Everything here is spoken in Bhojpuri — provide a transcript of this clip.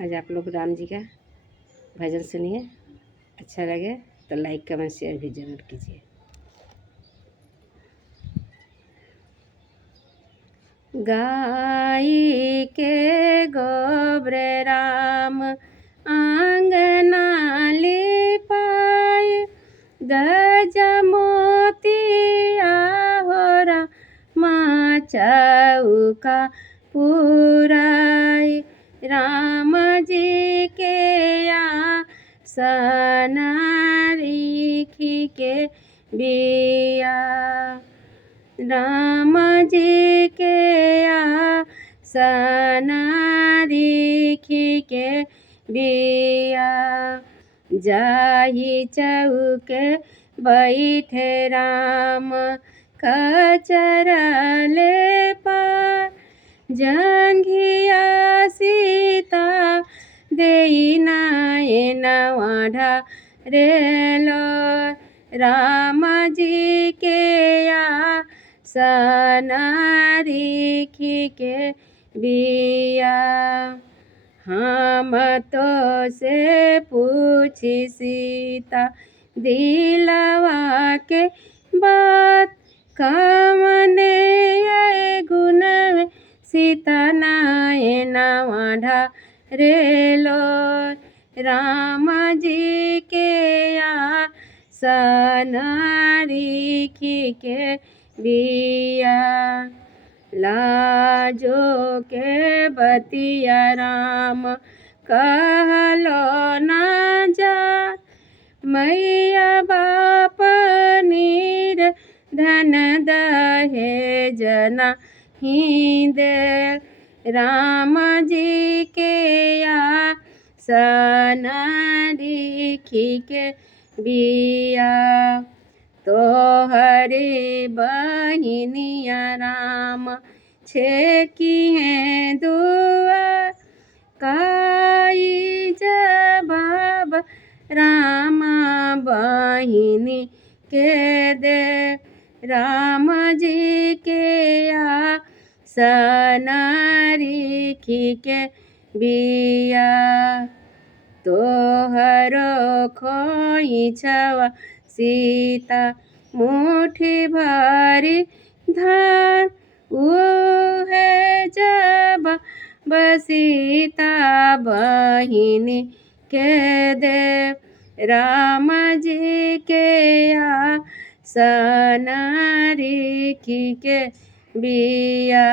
आज आप लोग राम जी का भजन सुनिए। अच्छा लगे तो लाइक कमेंट शेयर भी ज़रूर कीजिए। गाई के गोब्रे राम आंगना लिपाए, गजमोतिया होरा माँ चौका पुराई। राम जी के आसन रिखी के बिया, राम जी के आसन रिखी के बिया। जाहि चौके बैठे राम कचरले पार, जंघिया सीता देई नयनवा ढारेलो। राम जी के आसन रिखी के बिया। हम तो से पूछी सीता दिलवा के बात, कमने गुण में सीता नयनवा ढारेलो। राम जी के आसन रिखी के बिया। लाजो के बतिया राम कहलो न जा, मैया बाप नीर धन दहेज नहीं दे। राम जी के आसन रिखी के बिया। तोहरी बहिनिया राम छेकी है दुआ, काई जवाब राम बहिनी के दे। राम जी के आसन रिखी के बिया। तोहरो खोइछवा सीता मुट्ठी भरी धान, उहे जब सीता बहिनी के दे। राम जी के आसन रिखी के बिया।